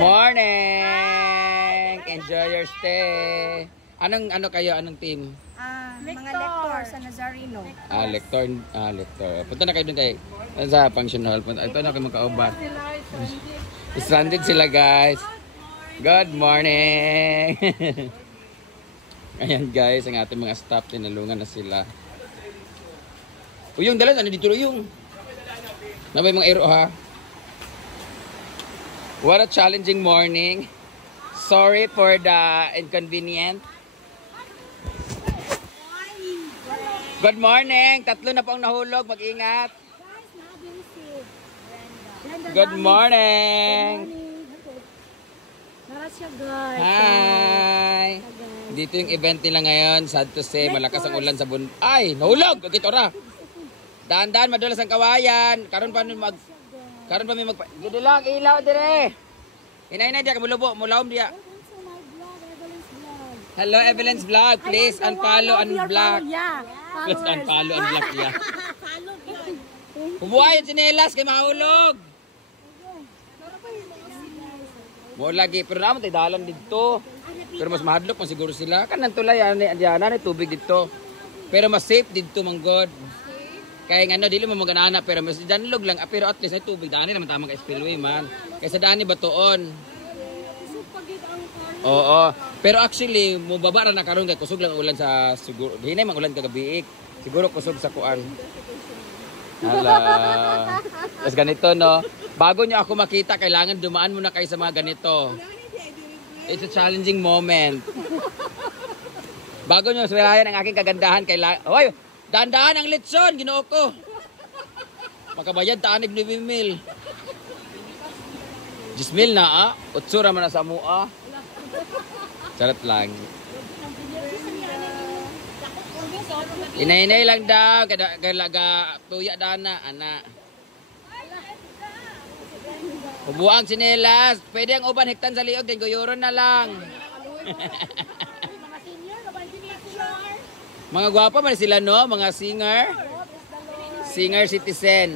Morning! Enjoy your stay. Ano kayo? Anong team? Mga lector sa Nazareno. Lector. Punta na kayo dun kay sa function hall. Ito na kayo magkaubat. Stranded sila, guys. Good morning! Ayan, guys, ang ating mga staff, tinalungan na sila. Uyong, dalan, ano dito Uyong? Nabay mga aero, ha? What a challenging morning. Sorry for the inconvenience. Good morning. Tatlo na po ang nahulog. Mag-ingat. Good morning. Hi. Dito yung event nila ngayon. Sad to say, malakas ang ulan sa Ay, nahulog. Dito ra. Daan-daan, madulas ang kawayan. Karon pa may Dito lang, ilaw dire. Inay-inay diya, kamulubo. Mulawom diya. Hello, Evelyn's Vlog. Please unfollow and block. Please unfollow and block ya. Kubuhay yung sinelas kay mahulog. Mo lagi, pero naman tayo dalan dito. Pero mas mahadlok mo siguro sila. Kanan tulay, andiyan tubig dito. Pero mas safe dito, manggod. Kaya nga dili mo maganana pero mas danlog lang pero at least ay tubig dani naman tamang ka-spillway man. Kaysa dani batoon. Oo. Pero actually mo baba ra na karon kay kusog lang ulan sa siguro. Hinay man ulan kagabi. Siguro kusog sa kuan. Hala. Tapos ganito no. Bago nyo ako makita kailangan dumaan muna kayo sa mga ganito. It's a challenging moment. Bago nyo swelayan ang aking kagandahan kailangan. Hoy! Dahan-dahan ang litson, ginoo ko. Makabayad taanig 9 mil. 10 mil na Utsura man na sa mua. Charot lang. Inay-inay lang daw. Kalaga tuya dana, ana. Kubuang sinelas. Pwede ang uban hektan sa liog. Then guyuron na lang. Mga gwapa man sila no, mga singer. Singer citizen.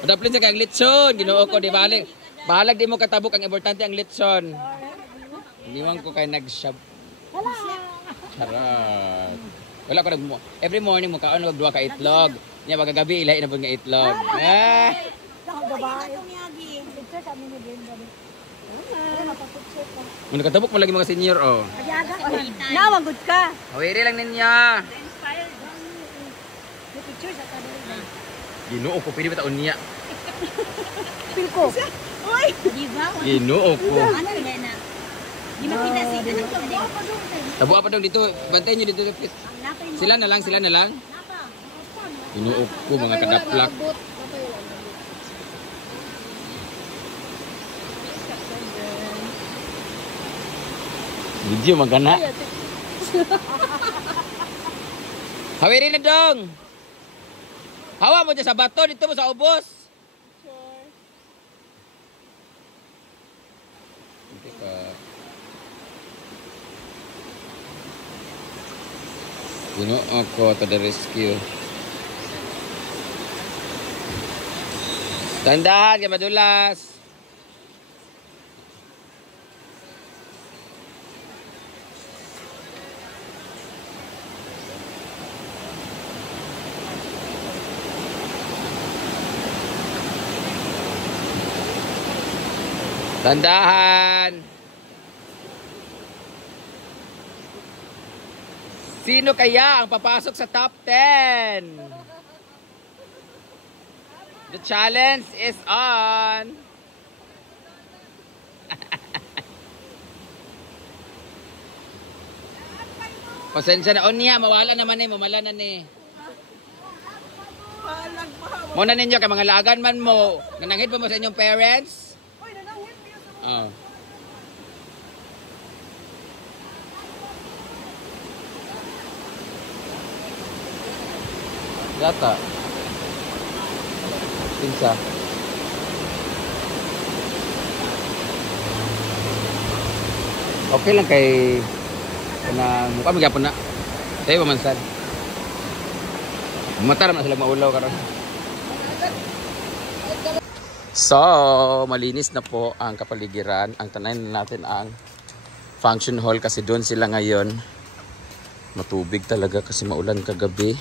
Padaplin sa kang litson, ginoo ko di balik. Bahalag di mo katabok ang importante ang litson. Iniwan ko kay nag-shop. Charot. Wala ko every morning mo kaon og duha ka itlog. Nya magagabi ilahi na pud nga itlog. Muna katabok mo lagi mga senior Nawagod ka. Hawiri lang ninyo. Ginoo ko pwede ba taon niya? Pil ko. Oy, di ba? Ginoo ko. Ano na? Di makita si Tabo pa daw dito. Bantayan niyo dito please. Sila na lang. Ginoo ko mga kadaplak. Video magana. Hawiri na dong. Hawa mo dyan sa bato. Dito mo sa ubos. Hindi ka. Ginoo ako to the rescue. Tandahan kay madulas. Tandahan. Sino kaya ang papasok sa top 10? The challenge is on. Pasensya na. O niya, mawala naman mamala na ni. Muna ninyo kay mga lagan man mo. Nananghid pa mo sa inyong parents? Oh. Yata. Pinsa. Okay lang kay kanang mukha magyapon na. Tayo pamansan. Matar na sila maulaw karon. So, malinis na po ang kapaligiran. Ang tanayin natin ang function hall kasi doon sila ngayon. Matubig talaga kasi maulan kagabi.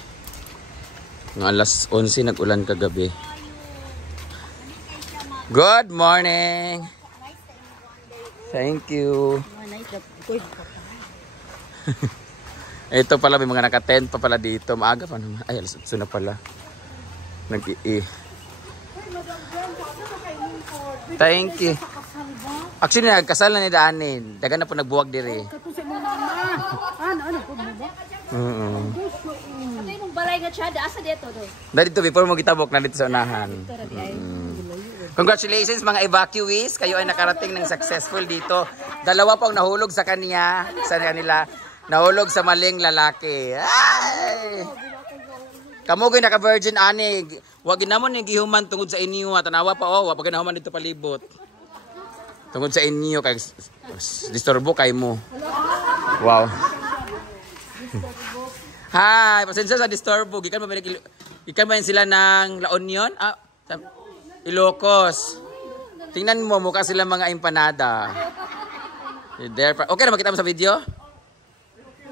Ng alas 11 nag-ulan kagabi. Good morning! Thank you. Ito pala, may mga naka-tent pa pala dito. Maaga pa naman. Ay, alas 8 na pala. Nag-i. Thank you. Actually, nagkasal na ni Daanin. Dagan na po nagbuwag diri. Ano po mo ba? Ito yung balay nga siya, asa dito do. Dito before mo kitabok na dito sa unahan. Congratulations mga evacuees. Kayo ay nakarating ng successful dito. Dalawa pong nahulog sa kanya. Sa kanila. Nahulog sa maling lalaki. Ay! Kamugoy naka-virgin anig. Wag ginamon ni gihuman tungod sa inyo. Tanawa pa oh, wag ginahuman dito palibot. Tungod sa inyo kay disturbo kay mo. Wow. Hi, pasensya sa disturbo. Gikan ba sila ng La Union? Ah, Ilocos. Tingnan mo mukha sila mga empanada. Okay na makita mo sa video?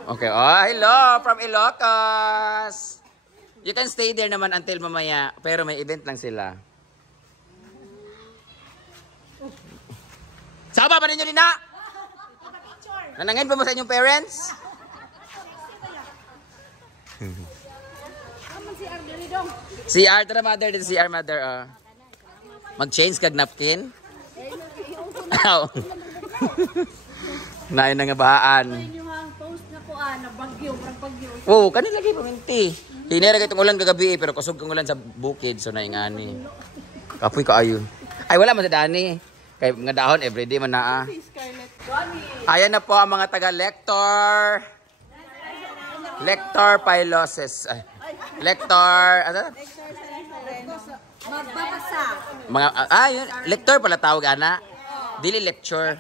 Okay. Oh, hello from Ilocos. You can stay there naman until mamaya. Pero may event lang sila. Sama pa ninyo, Lina? Nanangin pa mo sa inyong parents? CR, tara mother. Dito CR mother. Mag-change kag napkin? Nain na nga bahaan. Oo, kanil lagi paminti. Hinera kay itong ulan kagabi pero kusog kang ulan sa bukid. So naingani. Kapoy ka ayon. Ay wala man sa dani. Kay mga dahon everyday man naa. Ayan na po ang mga taga-lector. Lector pilosis. Lector. Ano? Magbabasa. Mga yun, lector pala tawag ana. Dili lecture.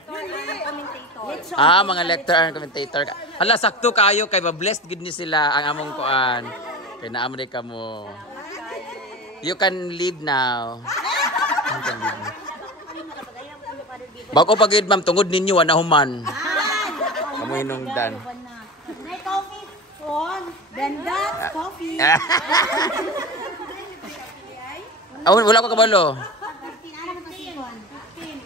Mga lector and commentator. Hala sakto kayo kay ba-blessed gid ni sila ang among kuan. Kay naamri ka mo. You can leave now. You can leave now. Bago pagid ma'am tungod ninyo ana human. Amo hinungdan. May coffee phone. Then that's coffee. Wala ko kabalo.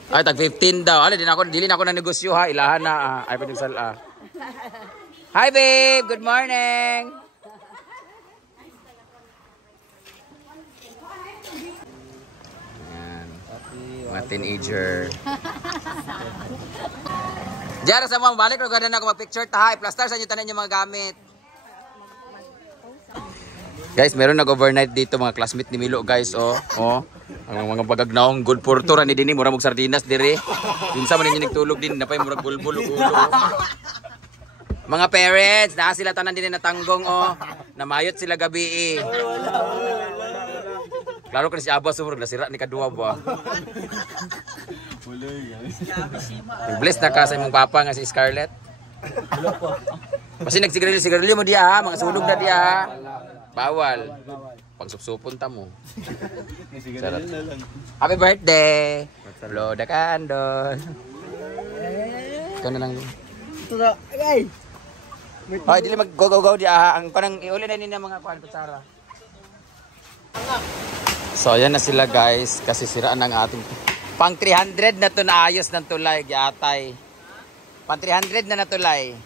Ay tag 15 daw. Dili na ako nang negosyo ha. Ilahan na. Ay pwedeng sala. Hi babe, good morning. Mga teenager. Diyan sa mga balik, naganda na ako mag-picture tahay. Plaster sa inyo tanan yung mga gamit. Guys, meron nag-overnight dito mga classmate ni Milo guys. Oh. Ang mga bagagnaong good for tour ni dinhi murag sardinas dire. Kinsa man ninyo nagtulog din napay murag bulbul ulo. Mga parents, naa sila tanan din na tanggong Namayot sila gabi. Klaro ka si Abba sumurag nasira ni kadua ba. Bless na ka sa imong papa nga si Scarlett. Kasi nagsigarilyo mo diya ha, mga sulog na diya ha. Bawal. Pangsupsupon ta mo. Happy birthday. Blow the candle. Ito na lang. Ito na. Ay! Hoy, dili mag go diya ha. Ang parang iuli na nila mga kuan kutsara. So ayan na sila guys. Kasi siraan ng ating pang 300 na to na ayos ng tulay. Giatay. Pang 300 na natulay.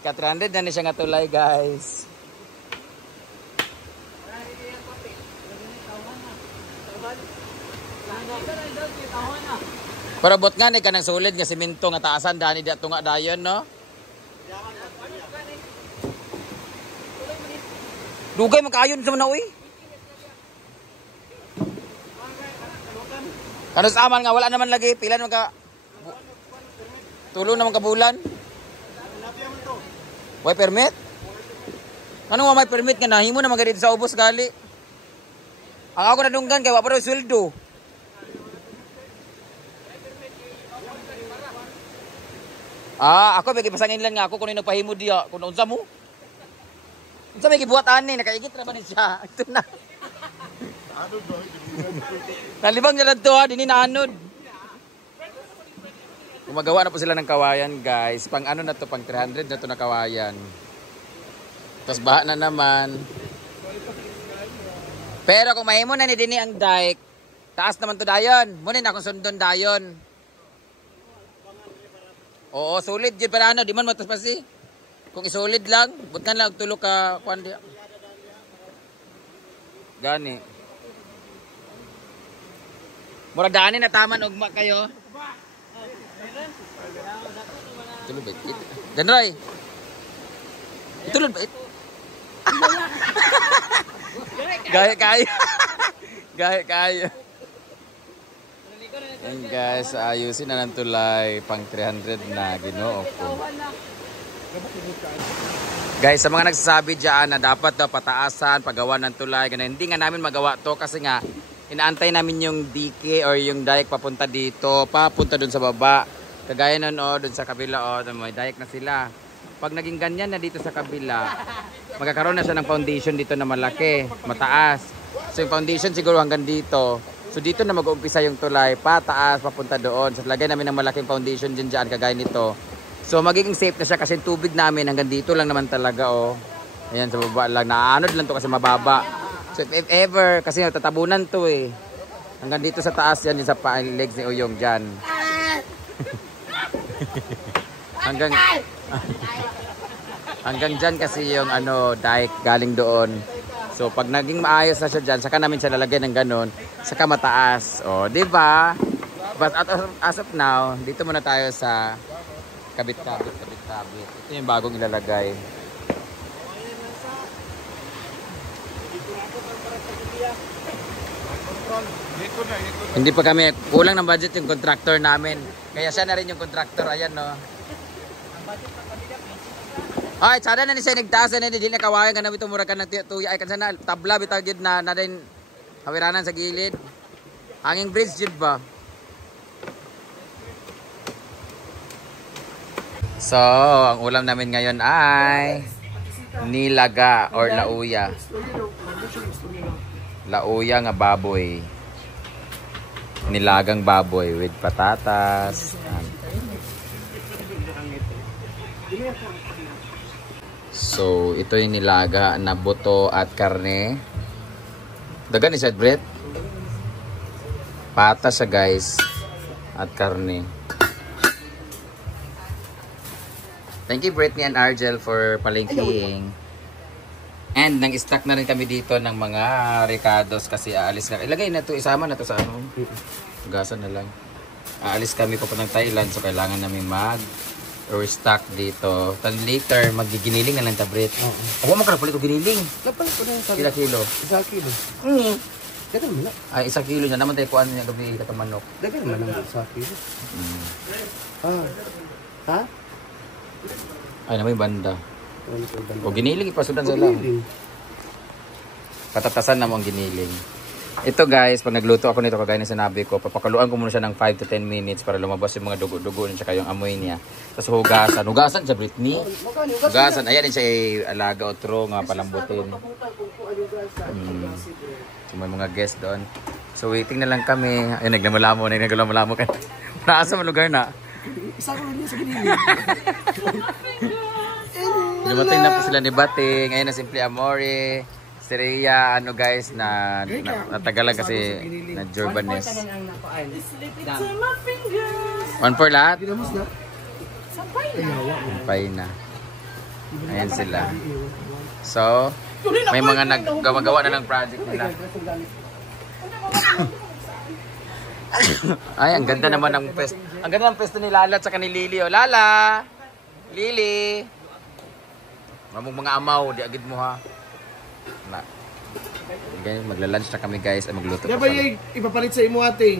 Ika 300 na siya nga tulay guys. Para bot nga ni kanang sulid nga simento nga taasan dani di ato nga dayon no. Dugay makayon sa manaoy. Kanos aman nga wala naman lagi pila naman ka tulo naman ka bulan. Way permit? Ano nga may permit nga nahimo naman dito sa ubos gali. Ang ako nadunggan kay wa pa daw sweldo. Ako may gipasangin lang nga ako kung nagpahimo diya. Kung unsa mo? Unsa may gibuhat ani nakaigit ra ba ni siya? Ito na. Nalibang niya lang to ha, dininanod. Gumagawa na po sila ng kawayan guys. Pang ano na to, pang 300 na to na kawayan. Tapos baha na naman. Pero kung mahimo na ni Dini ang dike, taas naman to dayon. Muna na akong sundon dayon. Oo, solid yun para ano, di man matas pa si. Kung isolid lang, butkan lang tulo ka kuan di. Gani. Murag daanin na taman ugma kayo. Tulod ba it? Ganroy. Tulod ba it? Gaya kayo. Gaya kayo. Yan guys, ayusin na ng tulay pang 300 na Ginoo ko. Guys, sa mga nagsasabi dyan na dapat daw pataasan, paggawa ng tulay, ganun, hindi nga namin magawa to kasi nga inaantay namin yung dike or yung dike papunta dito, papunta dun sa baba. Kagaya nun dun sa kabila may dike na sila. Pag naging ganyan na dito sa kabila, magkakaroon na siya ng foundation dito na malaki, mataas. So yung foundation siguro hanggang dito. So dito na mag-uumpisa yung tulay, pataas, papunta doon. So lagay namin ng malaking foundation dyan kagaya nito. So magiging safe na siya kasi tubig namin hanggang dito lang naman talaga Ayan, sa baba lang. Naanod lang to kasi mababa. So if ever, kasi tatabunan to hanggang dito sa taas yan, yung sa legs ni Uyong dyan. hanggang dyan kasi yung dike galing doon. So pag naging maayos na siya dyan, saka namin siya lalagyan ng ganun, saka mataas. Di ba? But as of now, dito muna tayo sa kabit-kabit. Ito yung bagong ilalagay. Hindi pa kami, kulang ng budget yung contractor namin. Kaya siya na rin yung contractor. Ayan Ay, sada na ni siya nagtaas na hindi na kawayan ka na ito mura ka ng tuya. Ay, kansa na tabla bitaw gid na din hawiranan sa gilid. Hanging bridge jud ba? So, ang ulam namin ngayon ay nilaga or lauya. Lauya nga baboy. Nilagang baboy with patatas. So, ito yung nilaga na buto at karne. Dagan ni siya, Brett. Patas siya, guys. At karne. Thank you, Brittany and Argel, for palengking. And nang-stack na rin kami dito ng mga ricados kasi aalis na. Ilagay na ito, isama na ito sa Gasan na lang. Aalis kami papuntang Thailand, so kailangan namin restock dito. Then later, magiginiling na lang tabret. Ako mo ka na palit o giniling. Kapalit ko na yung Kila kilo? 1 kilo. Dagan mo na. Ay, 1 kilo niya. Naman tayo kuhaan niya gabi katang manok. Dagan mo na 1 kilo. Ha? Ay, naman yung banda. O giniling, ipasudan sa lang. Patatasan na mo ang giniling. Ito guys, pag nagluto ako nito, kagaya na sinabi ko, papakaluan ko muna siya ng 5 to 10 minutes para lumabas yung mga dugo-dugo niya, tsaka yung amoy niya. Tapos hugasan. Hugasan siya, Brittany. Hugasan. Ayan din siya alaga o tro nga palambutin. So may mga guest doon. So waiting na lang kami. Ayun, naglamulamo ka. Naasa mo lugar na? Isa ko rin sa giniling. Dumating na po sila ni Bating. Ayun na Simple Amore. Si Rhea, guys, na natagalan kasi na Jorbanes. 1 for lahat? Sampay na. Ayan sila. So, may mga naggagawa na ng project nila. Ay, ang ganda naman ng pwesto. Ang ganda ng pwesto ni Lala at saka ni Lily. Lala! Lily! Mamong mga amaw, di agad mo ha. Magla-lunch na kami guys, ay magluto pa. Ipapalit sa imo ating.